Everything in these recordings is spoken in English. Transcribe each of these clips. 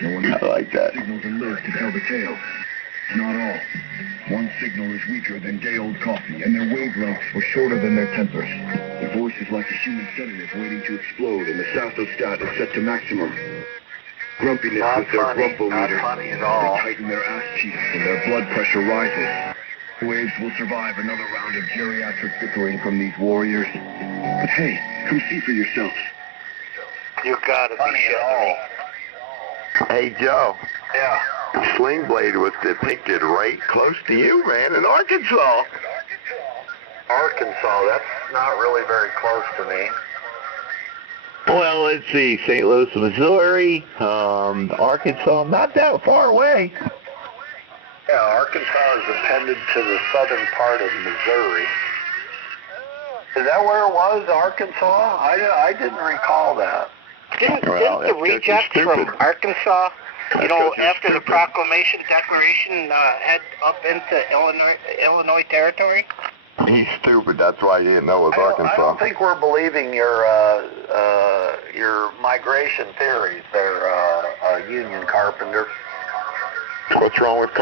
I like that. Signals and live to tell the tale. Not all. One signal is weaker than day old coffee, and their wavelengths are shorter than their tempers. Their voice is like a human sedative waiting to explode, and the Sathostat is set to maximum. Grumpiness with their grumpometer. They tighten their ass cheeks, and their blood pressure rises. Waves will survive another round of geriatric bickering from these warriors. But hey, come see for yourselves. You gotta be shitting me. Hey, Joe. Yeah. Sling Blade was depicted right close to you, man, in Arkansas. Arkansas, that's not really very close to me. Well, let's see, St. Louis, Missouri, Arkansas, not that far away. Yeah, Arkansas is appended to the southern part of Missouri. Is that where it was, Arkansas? I didn't recall that. Didn't the rejects from Arkansas, after the proclamation declaration, head up into Illinois territory? He's stupid. That's why he didn't know it was Arkansas. I don't think we're believing your migration theories there, Union Carpenter. What's wrong with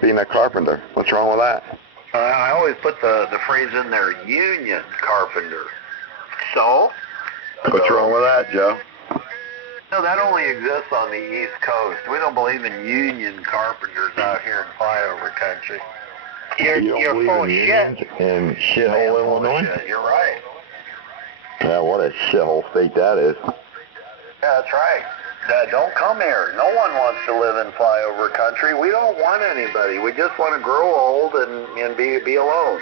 being a carpenter? What's wrong with that? I always put the phrase in there, Union Carpenter. So? What's wrong with that, Joe? No, that only exists on the East Coast. We don't believe in Union Carpenters out here in flyover country. You're full of shit. In shithole, Illinois? Shit. You're right. Yeah, what a shithole state that is. Yeah, that's right. Don't come here. No one wants to live in flyover country. We don't want anybody. We just want to grow old and be alone.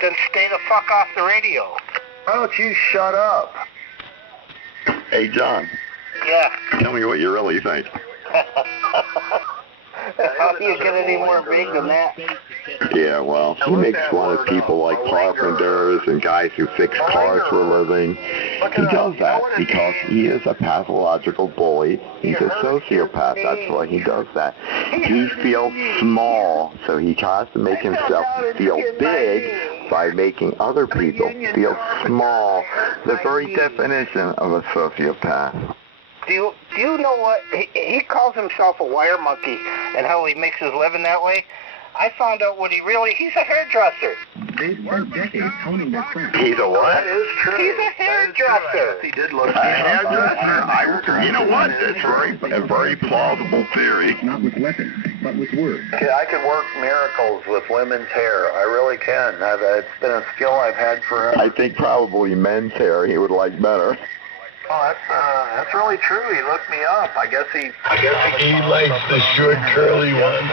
Then stay the fuck off the radio. Why don't you shut up? Hey, John. Yeah. Tell me what you really think. How do you get any more big than that? Yeah, well, he makes fun of people like carpenters and guys who fix cars for a living. He does that because he is a pathological bully. He's a sociopath. That's why he does that. He feels small, so he tries to make himself feel big by making other people feel small. The very definition of a sociopath. Do you know what? He calls himself a wire monkey and how he makes his living that way. I found out he's a hairdresser. They spent decades honing their craft. He's a what? That is true. He's a hairdresser. He did look A hairdresser. You know what? That's a very plausible theory. Not with weapons, but with words. I can work miracles with women's hair. I really can. It's been a skill I've had forever. I think probably men's hair he would like better. Oh, that's really true. He looked me up. I guess he likes the short curly one.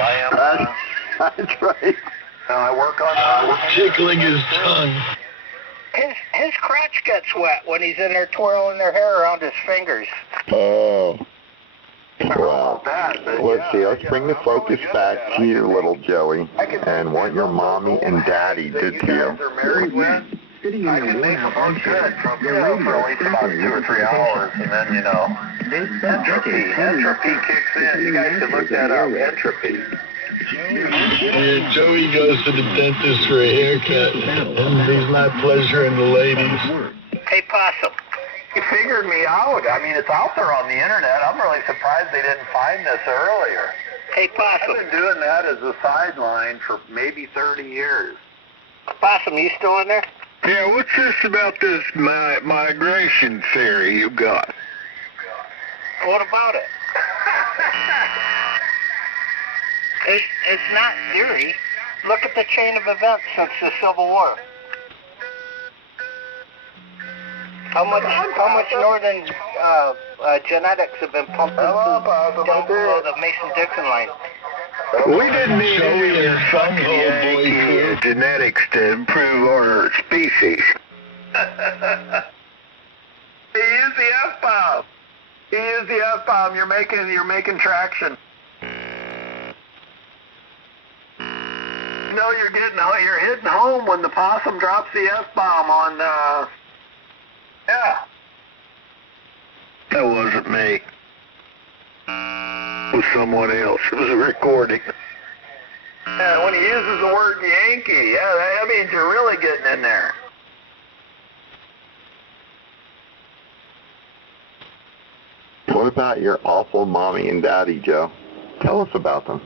That's right. I work on Tickling his tongue. His crotch gets wet when he's in there twirling their hair around his fingers. Oh. Well, let's see. Let's bring the focus back to you, little Joey, and what your mommy and daddy did to you. Sitting in I their can make worn-out them look good for at least about 2 or 3 hours, and then, entropy kicks in. You guys can look that up, entropy. Yeah, Joey goes to the dentist for a haircut, and he's not pleasuring the ladies. Hey, Possum. You figured me out. I mean, it's out there on the internet. I'm really surprised they didn't find this earlier. Hey, Possum. I've been doing that as a sideline for maybe 30 years. Possum, you still in there? Yeah, what's this about this migration theory you got? What about it? It's not theory. Look at the chain of events since the Civil War. How much northern genetics have been pumped down below the Mason-Dixon line? We didn't need any funky genetics to improve our species. He used the F-bomb. He used the F-bomb. You're making traction. No, you're hitting home when the possum drops the F-bomb on. Yeah. That wasn't me. It was someone else. It was a recording. Yeah, when he uses the word Yankee, yeah, that means you're really getting in there. What about your awful mommy and daddy, Joe? Tell us about them.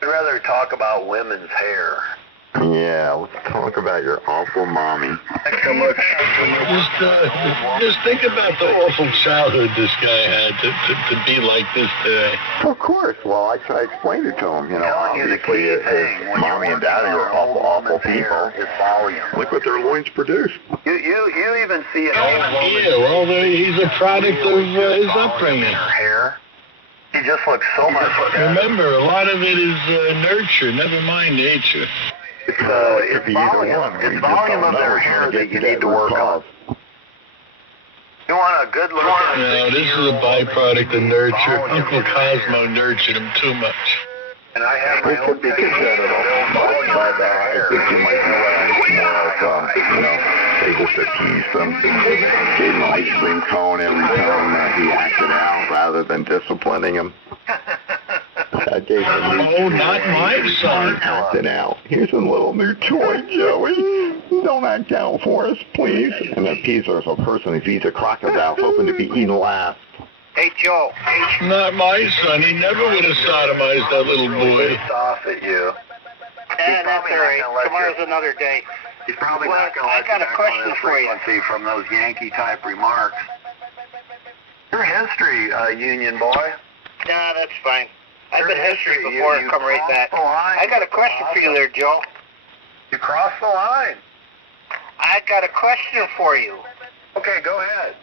I'd rather talk about women's hair. Yeah, let's talk about your awful mommy. Just think about the awful childhood this guy had to be like this today. Of course. Well, I explained it to him. You know, obviously his mommy and daddy were awful people. Look what their loins produce. You even see an old woman. Yeah, well, he's a product of his upbringing. Hair. He just looks so much better. Remember, a lot of it is nurture, never mind nature. It's volume of their hair that you need to work on. You want a good looking... No, this is a byproduct of nurture. Uncle Cosmo nurtured him too much. And I have my own... It could be considered but I think you might be right. They just appeased him. Gave him an ice cream cone every time he acted out rather than disciplining him. Oh, not my son. Acting out. Here's a little new toy, Joey. Don't act out for us, please. And then Peaser's a person who feeds a crocodile hoping to be eaten last. Hey, Joe. Not my son. He never would have sodomized that little boy. Off at you. That's all right. Tomorrow's another day. He's probably not going to let I got a question for you. From those Yankee-type remarks. Your history, Union boy. Nah, that's fine. I've been history before and come right back. I got a question for you there, Joe. You crossed the line. I got a question for you. Okay, go ahead.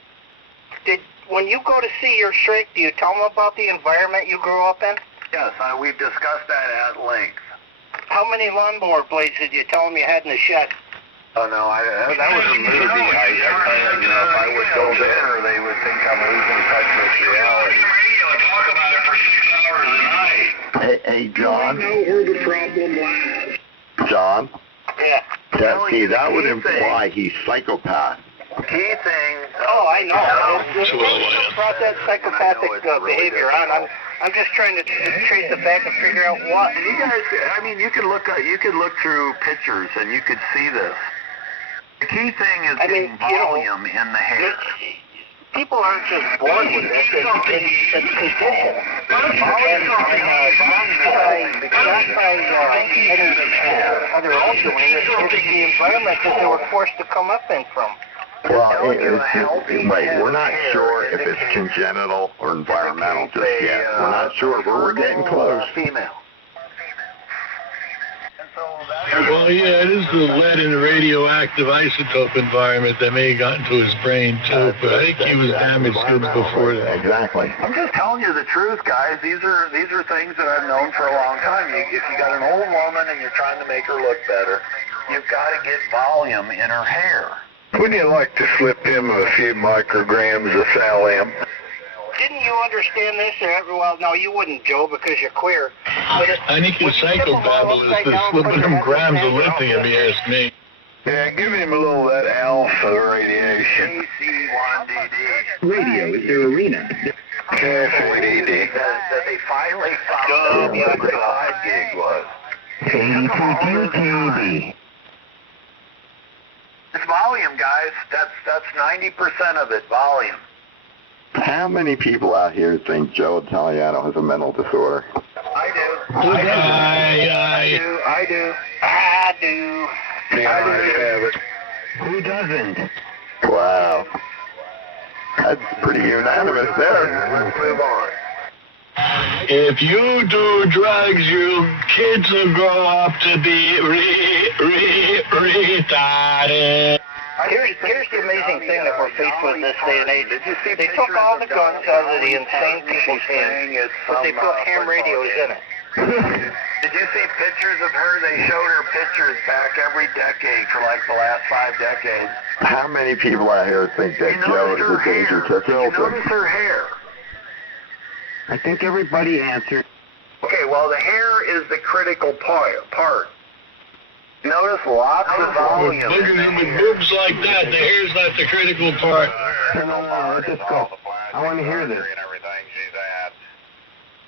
When you go to see your shrink, do you tell them about the environment you grew up in? Yes, we've discussed that at length. How many lawnmower blades did you tell them you had in the shed? Oh, no, that was a movie. If I would go there, they would think I'm losing touch with reality. Talk about it for 6 hours a night. Hey, John. I know where the problem lies. John? Yeah. See, that would imply he's psychopath. Key thing. Oh, I know. It's brought that psychopathic behavior on. I'm just trying to trace the back and figure out what. You guys, I mean, you could look through pictures and you could see this. The key thing is volume in the hair. People aren't just born with this. It's conditioned. Not by their own doing. It's the environment that they were forced to come up in from. Well, we're not sure if it's congenital or environmental just yet. We're not sure, but we're getting close. Female. Well, yeah, it is the lead and radioactive isotope environment that may have gotten to his brain, too, but I think he was damaged goods before that. Exactly. I'm just telling you the truth, guys. These are things that I've known for a long time. If you got an old woman and you're trying to make her look better, you've got to get volume in her hair. Wouldn't you like to slip him a few micrograms of thallium? Didn't you understand this? Well, no, you wouldn't, Joe, because you're queer. I think his psychobabble is the slipping him grams of lithium, you ask me. Yeah, give him a little of that alpha radiation. AC1DD. Radio is their arena. KFDD. That they finally found out what the side gig was. KTTV. It's volume, guys. That's 90% of it, volume. How many people out here think Joe Italiano has a mental disorder? I do. I do. Who doesn't? Wow. That's pretty unanimous there. Let's move on. If you do drugs, you kids will grow up to be retarded. Here's the amazing thing that we're faced with this day and age. They took all the guns out of the insane people's hands, but they put ham radios in it. Did you see pictures of her? They showed her pictures back every decade for like the last 5 decades. How many people out here think that Joe is a danger to children? Notice her hair. I think everybody answered. Okay, well, the hair is the critical part. Notice lots of volume. With boobs like that, the hair's not the critical part. No, let's just go. I want to hear this.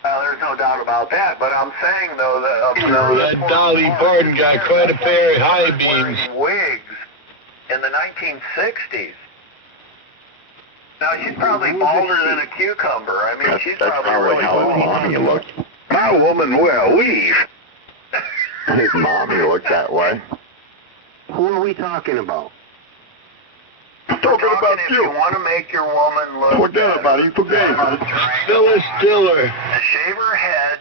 There's no doubt about that, but I'm saying, though, that Dolly Parton got quite a pair of high beams. Wigs in the 1960s. Now, she's probably balder than a cucumber. I mean, she's that's probably probably really how his bald. mommy looked. My woman wear a weave. His mommy looked that way. Who are we talking about? Talking about if you. you want to make your woman look Forget about it. Forget about it. Phyllis Diller. shave her head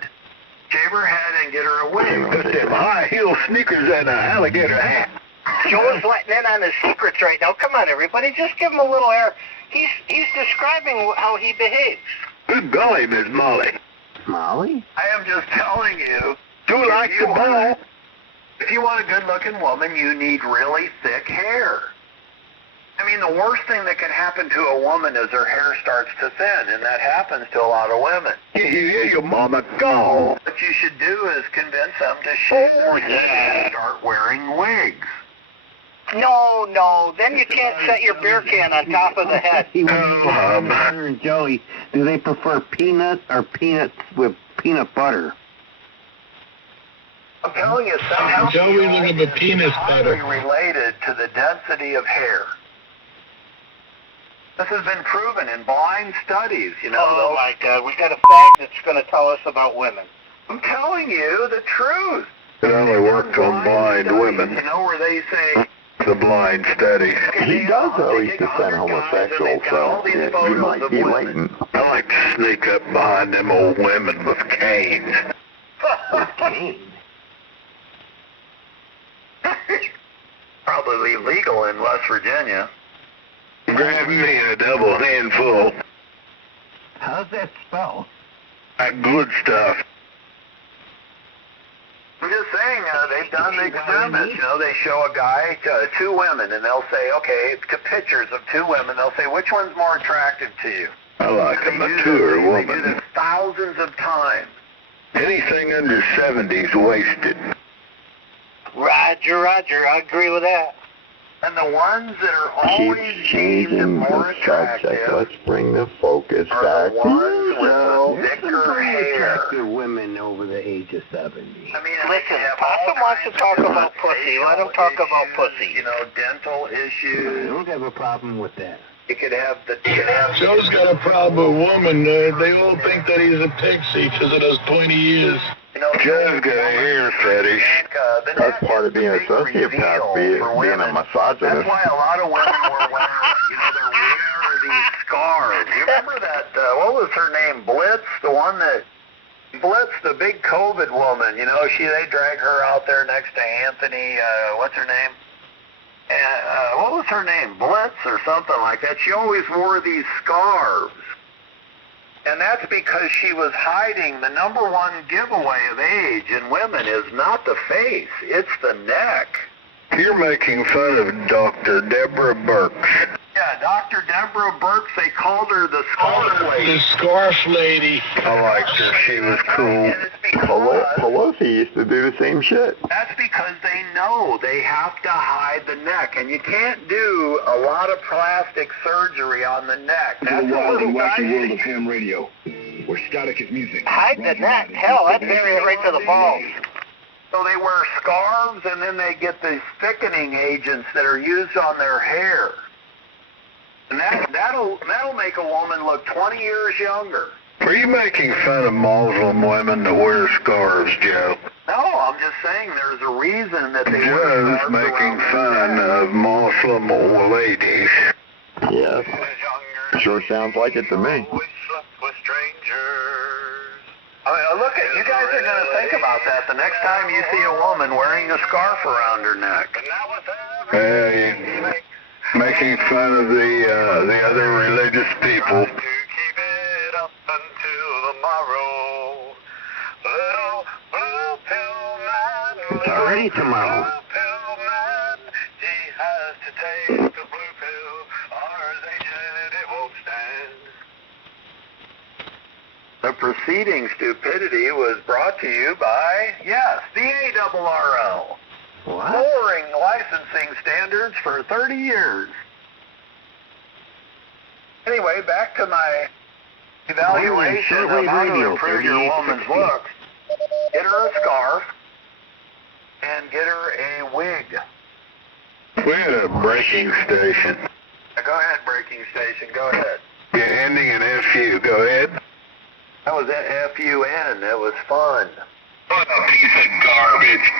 and get her a wig. Put them high heel sneakers and an alligator hat. Joe's letting in on his secrets right now. Come on, everybody, just give him a little air. He's describing how he behaves. Good golly, Miss Molly. Molly? I am just telling you. You like the ball? If you want a good-looking woman, you need really thick hair. I mean, the worst thing that can happen to a woman is her hair starts to thin, and that happens to a lot of women. You hear your mama go. What you should do is convince them to shave their head and start wearing wigs. No, then you can't set your beer can on top of the head. Butter and Joey, do they prefer peanuts or peanuts with peanut butter? I'm telling you, somehow Joey, look at the penis highly butter. related to the density of hair. This has been proven in blind studies, you know. Oh, my God, we got a fag that's going to tell us about women. I'm telling you the truth. It only worked on blind women. You know where they say... The blind study. He does always descend homosexual, so you might be latent. I like to sneak up behind them old women with canes. Probably legal in West Virginia. Grab me a double handful. How's that spell? That good stuff. I'm just saying, they've done the experiments. You know, they show a guy, two women, and they'll say, okay, to pictures of two women, they'll say, which one's more attractive to you? I like a mature They do woman. this thousands of times. Anything under 70's wasted. Roger, I agree with that. And the ones that are Keep always deemed changing more the subject. attractive Let's bring the focus are back. the ones with the There's some thicker pretty hair. attractive women over the age of 70. I mean, Listen, they have Possum all wants to kinds talk of about pussy. Let him talk about pussy. You know, dental I issues. don't have a problem with that. You could have the... Joe's got a problem with women. They all think that he's a pixie because of those pointy ears. You know, Joe's got a hair fetish. the That's neck part is of being a big sociopath, reveal being for a women. misogynist. That's why a lot of women were wearing, you know, they're wearing these scarves. You remember that, what was her name, Blitz? The one that... Blitz, the big COVID woman, you know, they drag her out there next to Anthony, what's her name? What was her name? Blitz or something like that. She always wore these scarves. And that's because she was hiding the number one giveaway of age in women is not the face, it's the neck. You're making fun of Dr. Deborah Burks. Yeah, Dr. Deborah Burks, they called her the scarf The lady. scarf lady. I liked her. She was cool. And it's because... Pelosi used to do the same shit. That's because they know they have to hide the neck, and you can't do a lot of plastic surgery on the neck. That's a little dicey. ham radio, where static is music. Hide the neck. Hell, I'd bury it right to the balls. So they wear scarves, and then they get these thickening agents that are used on their hair. And that'll make a woman look 20 years younger. Are you making fun of Muslim women that wear scarves, Joe? No, I'm just saying there's a reason that they wear Joe's scarves making around their fun neck. of Muslim ladies. Yes. Sure sounds like it to me. With strangers. I mean, look at you guys are going to think about that the next time you see a woman wearing a scarf around her neck. Hey, making fun of the other religious people. To keep it up until tomorrow. Little blue pill man. It's already tomorrow. Blue pill man. He has to take the blue pill, or they said it won't stand. The preceding stupidity was brought to you by, yes, the ARRL. What? Lowering licensing standards for 30 years. Anyway, back to my evaluation of Shortwave how to radio, improve your 3860. woman's looks. Get her a scarf and get her a wig. We had a breaking station. Go ahead, breaking station. Go ahead. Yeah, ending in FU. Go ahead. That was FUN. That was fun. What a piece of garbage.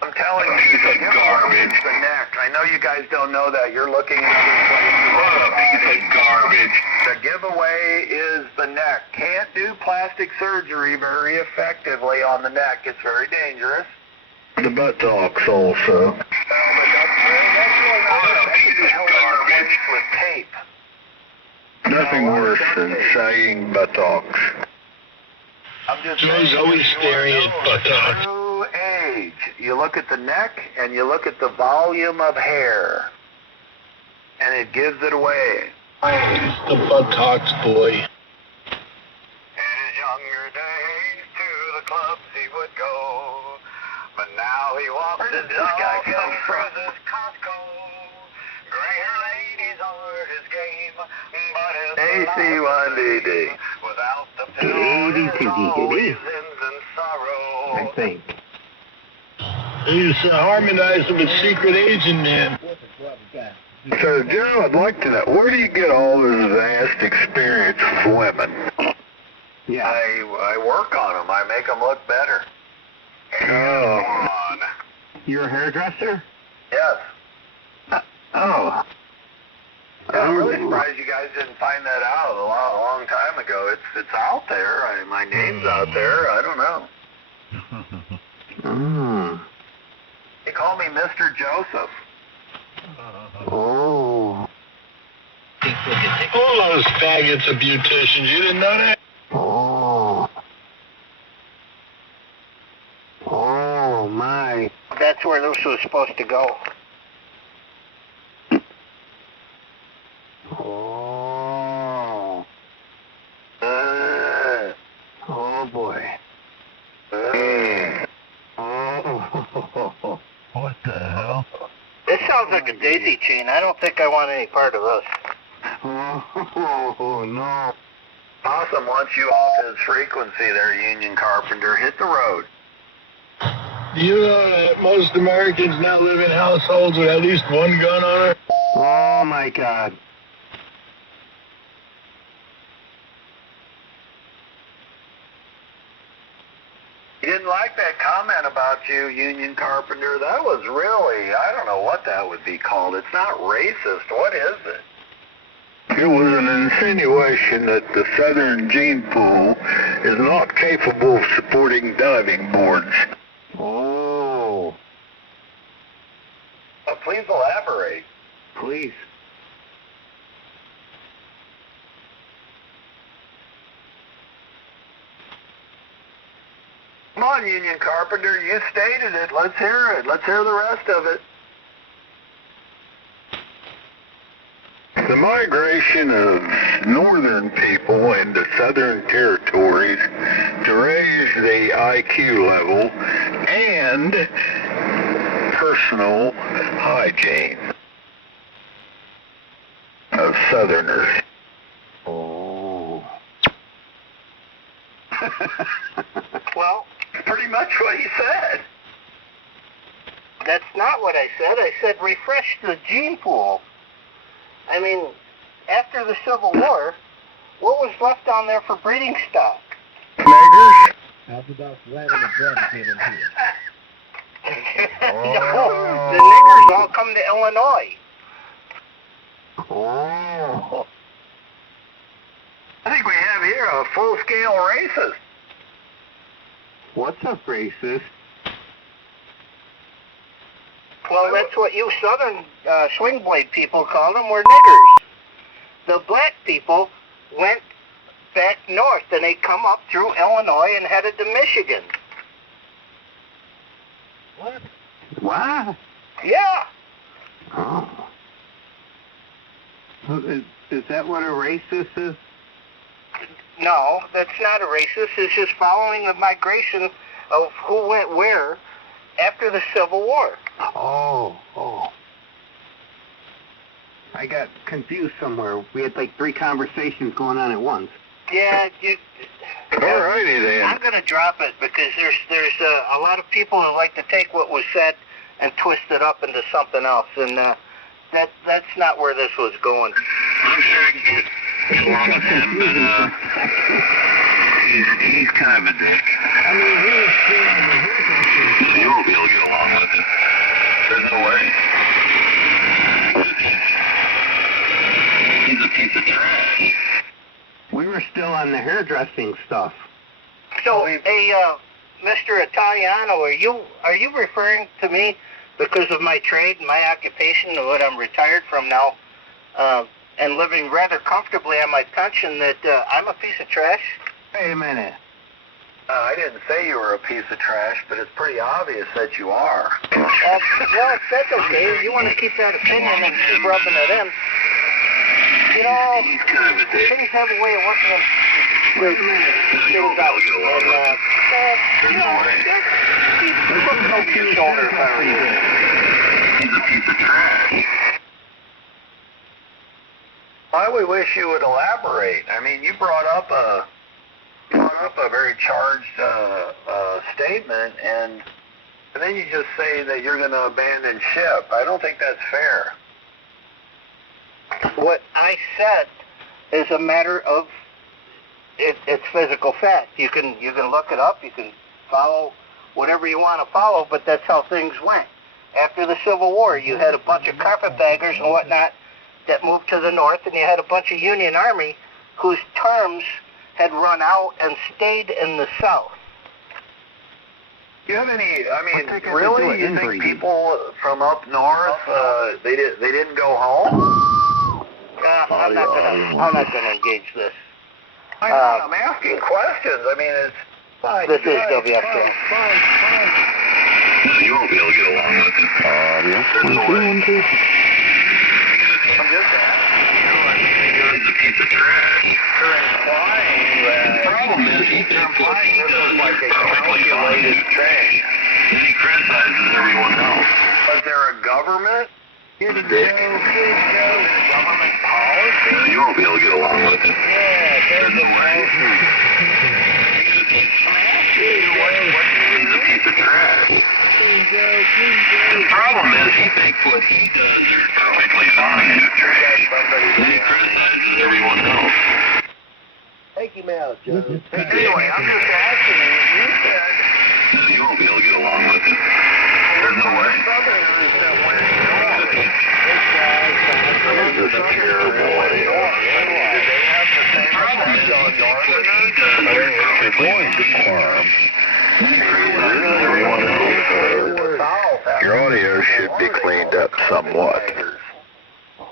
I'm telling you, the giveaway is the neck. I know you guys don't know that. You're looking at other places. What a piece of garbage. The giveaway is the neck. Can't do plastic surgery very effectively on the neck. It's very dangerous. The buttocks also. Well, but that's really not it. That can be held in place with tape. Nothing worse than sagging buttocks. Joe's always staring at buttocks. True age. You look at the neck and you look at the volume of hair, and it gives it away. The buttocks boy. In his younger days, to the clubs he would go, but now he walks. Where did this guy come from? Costco. Gray-haired ladies are his game, but his AC1DD. Without the pillow, reasons and sorrow. I think. He's harmonizing with Secret Agent Man. So, Joe, I'd like to know, where do you get all this vast experience with women? Yeah. I work on them. I make them look better. Oh. Come on. You're a hairdresser? Yes. Oh. Yeah, I'm really surprised you guys didn't find that out a long time ago. It's out there. My name's out there. I don't know. They call me Mr. Joseph. Oh. All those faggots are beauticians. You didn't know that? Oh. Oh, my. That's where this was supposed to go. Oh. Oh, boy. Oh. What the hell? This sounds like a daisy chain. I don't think I want any part of this. Oh, no. Possum wants you off his frequency there, Union Carpenter. Hit the road. You know that most Americans now live in households with at least one gun on her? Oh, my God. He didn't like that comment about you, Union Carpenter. That was really, I don't know what that would be called. It's not racist. What is it? It was an insinuation that the southern gene pool is not capable of supporting diving boards. Oh. Please elaborate. Please. Come on, Union Carpenter. You stated it. Let's hear it. Let's hear the rest of it. The migration of northern people into southern territories to raise the IQ level and personal hygiene of southerners. Oh. Well, pretty much what he said. that's not what I said. I said refresh the gene pool. I mean, after the Civil War, what was left down there for breeding stock? Niggers? Orthodox land of the blood came in here. No, the niggers all come to Illinois. Oh. I think we have here a full-scale racist. What's up, racist? Well, that's what you southern swing blade people call them. We're niggers. The black people went back north, and they come up through Illinois and headed to Michigan. What? What? Yeah. Oh. Is that what a racist is? No, that's not a racist. It's just following the migration of who went where after the Civil War. Oh. I got confused somewhere. We had like 3 conversations going on at once. Yeah, Alrighty then. I'm going to drop it because there's a lot of people who like to take what was said and twist it up into something else, and that's not where this was going. I'm sure I can get along with him, but he's kind of a dick. I mean, we're still on the hairdresser. You won't be able to get along with him. There's no way. He's a piece of trash. We were still on the hairdressing stuff. So, hey, Mr. Italiano, are you referring to me because of my trade and my occupation and what I'm retired from now, and living rather comfortably on my pension, that I'm a piece of trash? Wait a minute. I didn't say you were a piece of trash, but it's pretty obvious that you are. Well, if that's okay. You want to keep that opinion and keep rubbing it in. You know, things have a way of working things out. And, you know, keep looking over your shoulder. He's a piece of trash. I would wish you would elaborate. I mean, you brought up a very charged statement, and then you just say that you're going to abandon ship. I don't think that's fair. What I said is a matter of it's physical fact. You can look it up. You can follow whatever you want to follow, but that's how things went. After the Civil War, you had a bunch of carpetbaggers and whatnot that moved to the north, and you had a bunch of Union Army whose terms had run out and stayed in the south. Do you have any? I mean, really? You think people from up north they didn't go home? I'm not gonna engage this. I know, I'm asking questions. I mean, it's fine. This is WFK. You won't be able to get along with it. There's no way. I'm just asking you. You're a piece of trash. You're implying that. The problem is you're implying this is like a calculated thing. And he criticizes everyone else. But they're a government? You're the dick. Government policy? You won't be able to get along with it. Yeah, there's no way. He's a piece of trash. The problem is he thinks what he does is perfectly fine. And he criticizes everyone else. Take him out, John. Anyway, I'm just asking you. You said you won't be able to get along with it. There's no way. Southerners that went north. This is a terrible way. Did they have the same effect on northerners? They're going to farm. Your audio should be cleaned up somewhat.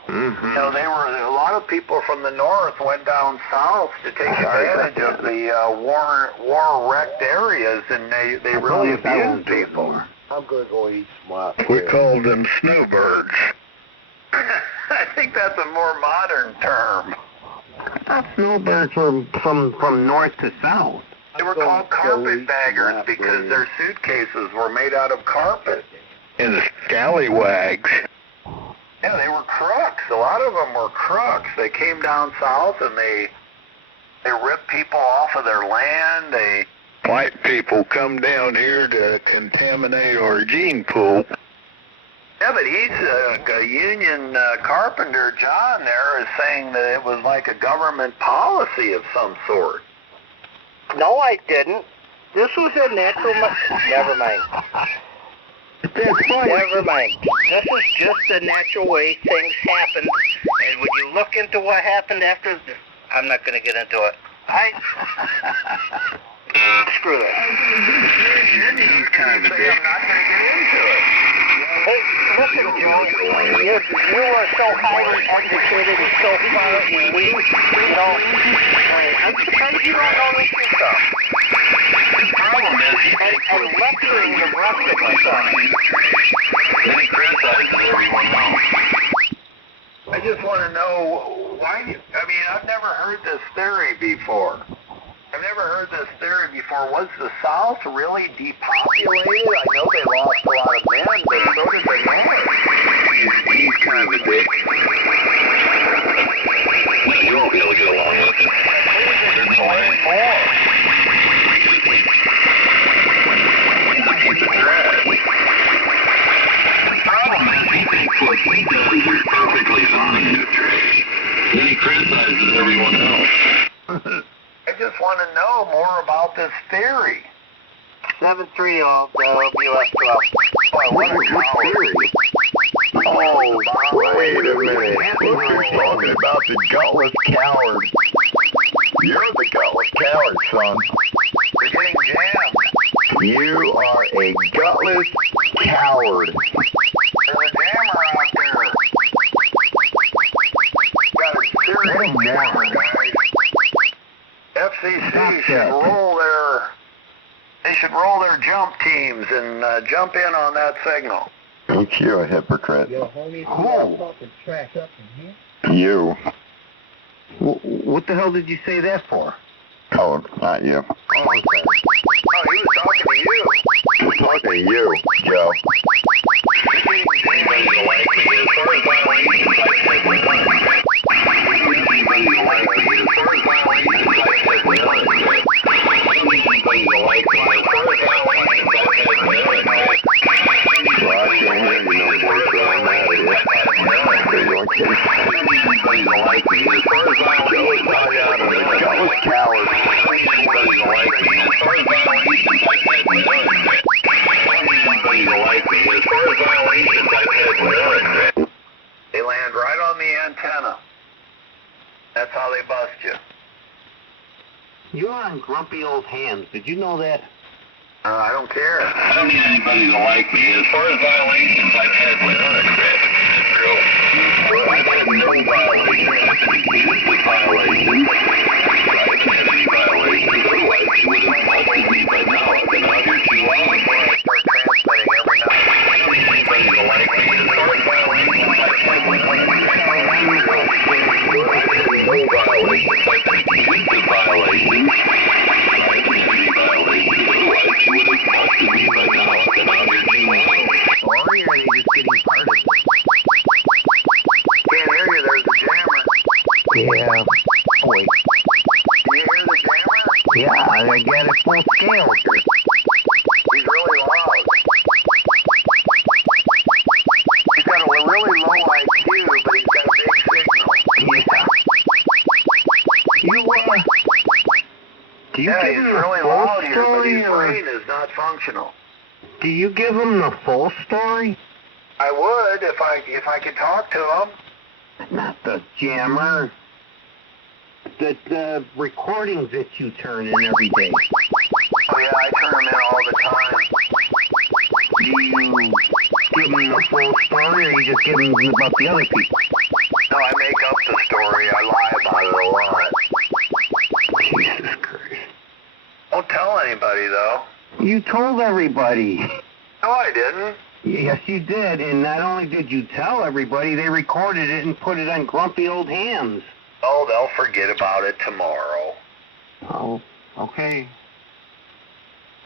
Mm-hmm. You know, a lot of people from the north went down south to take advantage of the war-wrecked areas, and they really abused people. I'm going to go eat smart. We called them snowbirds. I think that's a more modern term. Snowbirds from north to south. They were called carpetbaggers because their suitcases were made out of carpet. And the scallywags. Yeah, they were crooks. A lot of them were crooks. They came down south and they ripped people off of their land. White people come down here to contaminate our gene pool. Yeah, but he's a union carpenter, John, there, is saying that it was like a government policy of some sort. No, I didn't. This was a natural... Never mind. Never mind. This is just a natural way things happened. And when you look into what happened after... I'm not going to get into it. Screw that. You're kind of a dick. I'm not going to get into it. Hey, listen, Joe, you are so highly educated and so far and weak, you know, I'm surprised you don't know this yourself. And lecturing the rest of us on it. I just want to know why, I've never heard this theory before. Was the South really depopulated? I know they lost a lot of men, but so did the North. He's kind of a dick. You won't be able to get along with it. There's no way more. He's a trash. The problem is he thinks what he does is perfectly fine. criticizes everyone else. I just want to know more about this theory. 730 WS12. Boy, what a theory. Oh, wait a minute. You're talking about the gutless coward. You're the gutless coward, son. You're getting jammed. You are a gutless coward. There's a jammer out there. Got a serious jammer, guys. FCC should roll their jump teams and jump in on that signal. Ain't you a hypocrite? Yo, homie, you fucking trash up in here. You. What the hell did you say that for? Oh, not you. Oh, okay. Oh, he was talking to you. He was talking to you, Joe. They land right on the antenna. That's how they bust you. You're on grumpy old hands. Did you know that? I don't care. I don't need anybody to like me. As far as violations, I've had my own crap. I've had no violations. I got it full scale. He's really loud. He's got a really low IQ, but he's got a big signal. Do you Yeah, give he's him the really full loud here, but story, his or brain is not functional. do you give him the full story? I would if I could talk to him. Not the jammer. The recordings that you turn in every day. Oh yeah, I turn them in all the time. Do you give them the full story, or you just give them about the other people? No, I make up the story. I lie about it a lot. Jesus Christ. Don't tell anybody though. You told everybody. No, I didn't. Yes, you did. And not only did you tell everybody, they recorded it and put it on grumpy old hands. Oh, they'll forget about it tomorrow. Oh, okay.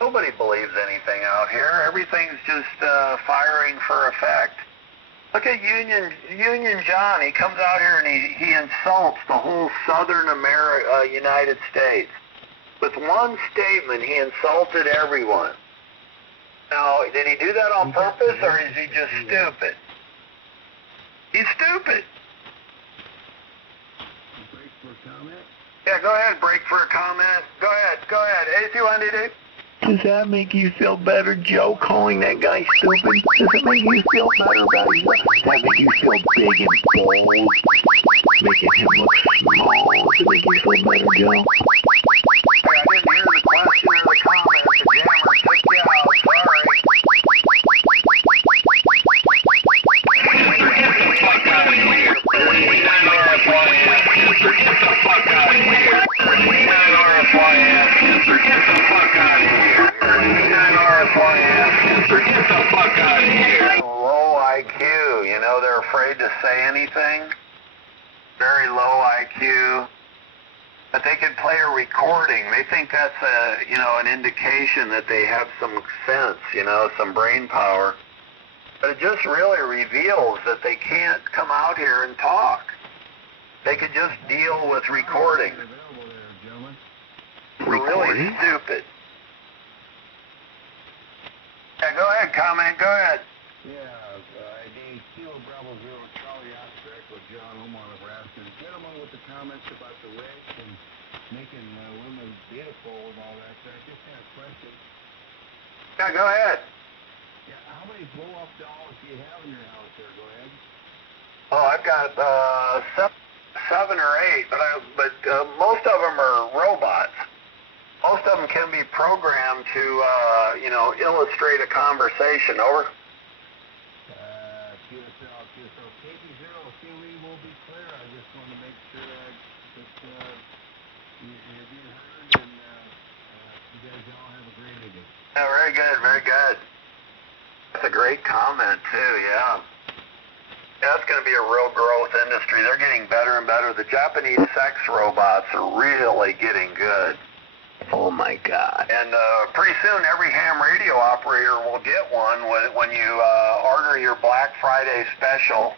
Nobody believes anything out here. Everything's just firing for effect. Look at Union John. He comes out here and he insults the whole Southern United States. With one statement, he insulted everyone. Now, did he do that on purpose, or is he just stupid? He's stupid. Yeah, go ahead, break for a comment. Go ahead. Anything you want to do? Does that make you feel better, Joe, calling that guy stupid? Does it make you feel better about yourself? Does that make you feel big and bold? Making him look small? Does it make you feel better, Joe? Hey, I didn't hear the question or the comment. The jammer took you out. Sorry. Low IQ, you know, they're afraid to say anything. Very low IQ. But they could play a recording. They think that's an indication that they have some sense, some brain power. But it just really reveals that they can't come out here and talk. They could just deal with recording. We're really stupid. Yeah, go ahead, comment. Go ahead. Yeah, ID Kilo Bravo 0 Charlie Oscar Echo John, Omaha, Nebraska. Gentlemen with the comments about the wig and making women beautiful and all that. So I just had a question. Yeah, go ahead. Yeah, how many blow-up dolls do you have in your house there? Go ahead. Oh, I've got 7 or 8, but most of them are robots. Most of them can be programmed to, illustrate a conversation. Over. QSL, KB0, Kiwi will be clear. I just want to make sure that you're being heard and you guys all have a great evening. Yeah, very good, very good. That's a great comment, too, yeah. Yeah, that's going to be a real growth industry. They're getting better and better. The Japanese sex robots are really getting good. Oh, my God. And pretty soon, every ham radio operator will get one. When you order your Black Friday special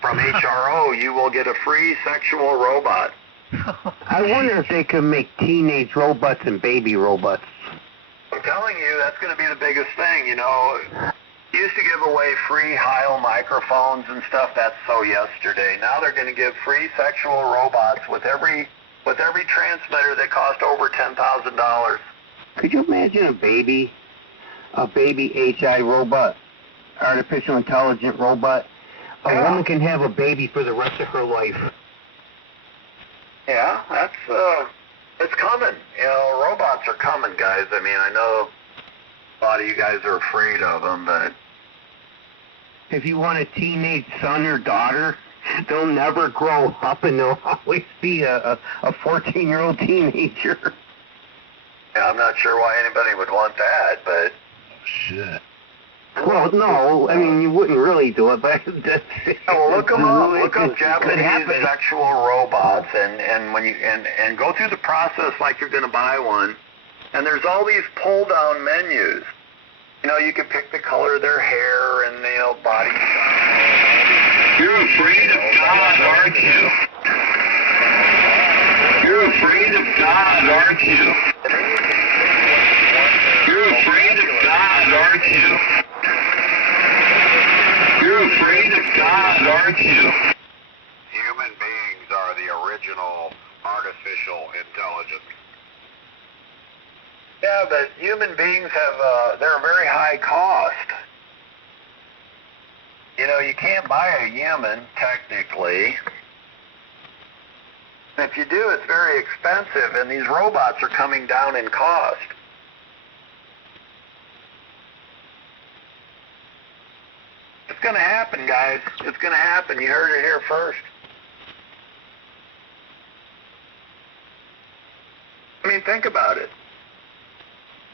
from HRO, you will get a free sexual robot. I wonder if they can make teenage robots and baby robots. I'm telling you, that's going to be the biggest thing, Used to give away free Heil microphones and stuff. That's so yesterday. Now they're going to give free sexual robots with every transmitter that cost over $10,000. Could you imagine a baby HI robot, artificial intelligent robot? A woman can have a baby for the rest of her life. Yeah, it's coming. Robots are coming, guys. I mean, I know a lot of you guys are afraid of them, but if you want a teenage son or daughter, they'll never grow up and they'll always be a 14-year-old teenager. Yeah, I'm not sure why anybody would want that, but shit. Well, no, I mean, you wouldn't really do it, but well, look them up. Look up Japanese sexual robots, and when you and go through the process like you're going to buy one. And there's all these pull-down menus. You can pick the color of their hair and body size. You're afraid of God, aren't you? You're afraid of God, aren't you? You're afraid of God, aren't you? You're afraid of God, aren't you? Human beings are the original artificial intelligence. Yeah, but human beings they're a very high cost. You can't buy a human, technically. If you do, it's very expensive, and these robots are coming down in cost. It's going to happen, guys. It's going to happen. You heard it here first. I mean, think about it.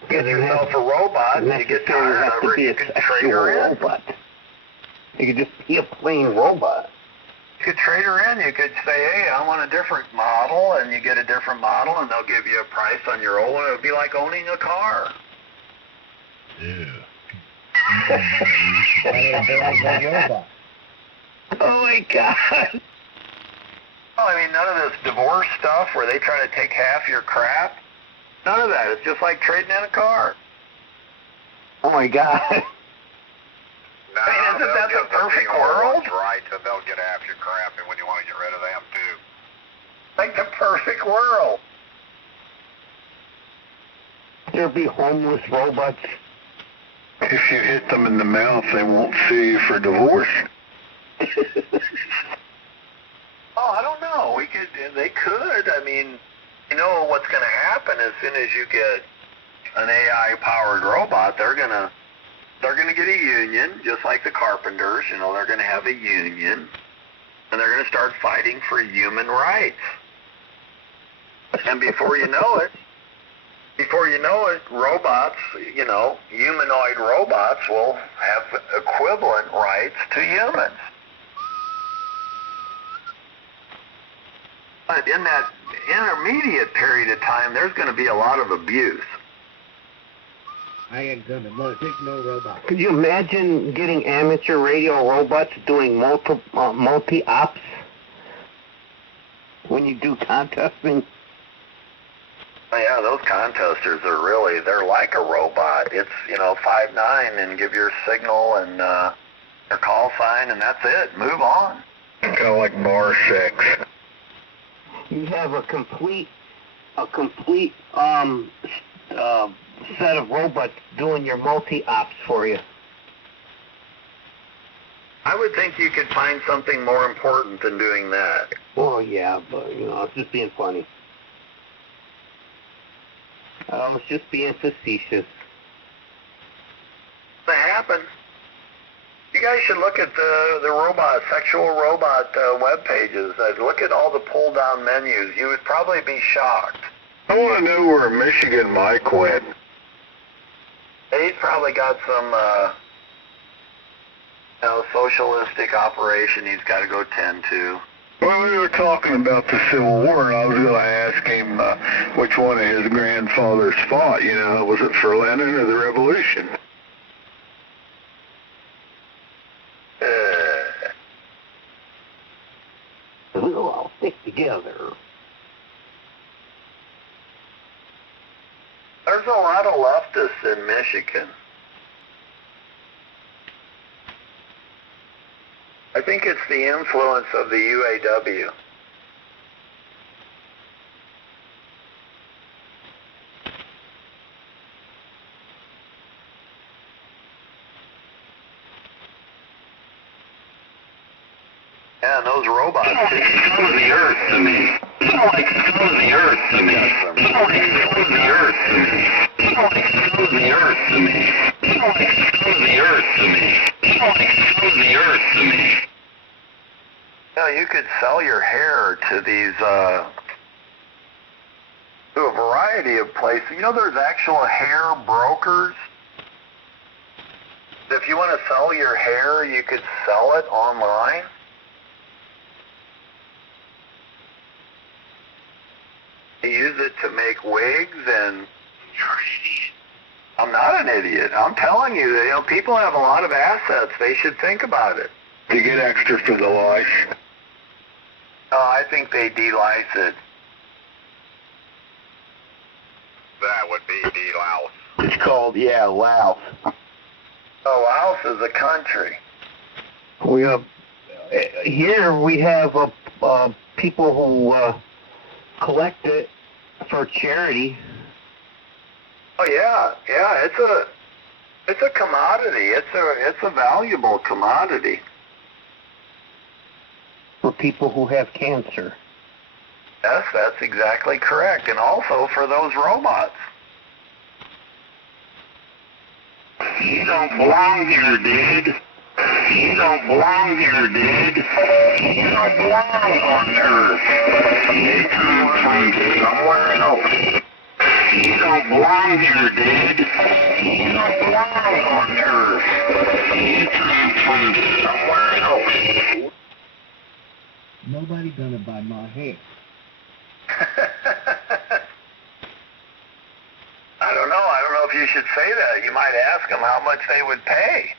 Get yourself a robot, and you get tired of her, you can trade her in. Robot. You could just be a plain robot. You could trade her in. You could say, hey, I want a different model, and you get a different model, and they'll give you a price on your old one. It would be like owning a car. Yeah. Oh, my God. Well, I mean, none of this divorce stuff where they try to take half your crap. None of that. It's just like trading in a car. Oh, my God. I mean, isn't that the perfect world? Right, so they'll get half your crap, and when you want to get rid of them, too. Like the perfect world. There'll be homeless robots. If you hit them in the mouth, they won't sue you for divorce. Oh, I don't know. They could. I mean, what's going to happen as soon as you get an AI-powered robot, they're going to get a union, just like the carpenters. They're going to have a union, and they're going to start fighting for human rights. And before you know it, robots, humanoid robots will have equivalent rights to humans. But in that intermediate period of time, there's going to be a lot of abuse. I ain't gonna take no robot. Could you imagine getting amateur radio robots doing multi-ops when you do contesting? Oh, yeah, those contesters they're like a robot. It's, 5'9" and give your signal and your call sign, and that's it. Move on. Kind of like bar sex. You have a complete set of robots doing your multi-ops for you. I would think you could find something more important than doing that. Well, yeah, but, it's just being funny. I was just being facetious. That happened. You guys should look at the sexual robot web pages. Look at all the pull-down menus. You would probably be shocked. I want to know where Michigan Mike went. He's probably got some socialistic operation he's got to go tend to. Well, we were talking about the Civil War, and I was going to ask him which one of his grandfathers fought. Was it for Lenin or the Revolution? We'll all stick together. There's a lot of leftists in Michigan. I think it's the influence of the UAW. Yeah, and those robots scum of the earth to me. People like scum of the earth to me. People like scum of the earth to me. People like scum of the earth to me. People like scum of the earth to me. People like scum of the earth to me. You could sell your hair to these, to a variety of places. There's actual hair brokers. If you want to sell your hair, you could sell it online. You use it to make wigs, and you're an idiot. I'm not an idiot. I'm telling you, people have a lot of assets. They should think about it. To get extra for the lice. I think they de-lice it. That would be de-louse. It's called, louse. Oh, Laos is a country. We have here we have people who collect it for charity. Oh yeah, it's a commodity. It's a valuable commodity. For people who have cancer. Yes, that's exactly correct. And also for those robots. You don't belong here, dude. You don't belong here, dude. You don't belong on Earth. You come from somewhere else. You don't belong here, dude. You don't belong on Earth. You come from somewhere else. Nobody gonna buy my hair. I don't know if you should say that. You might ask them how much they would pay.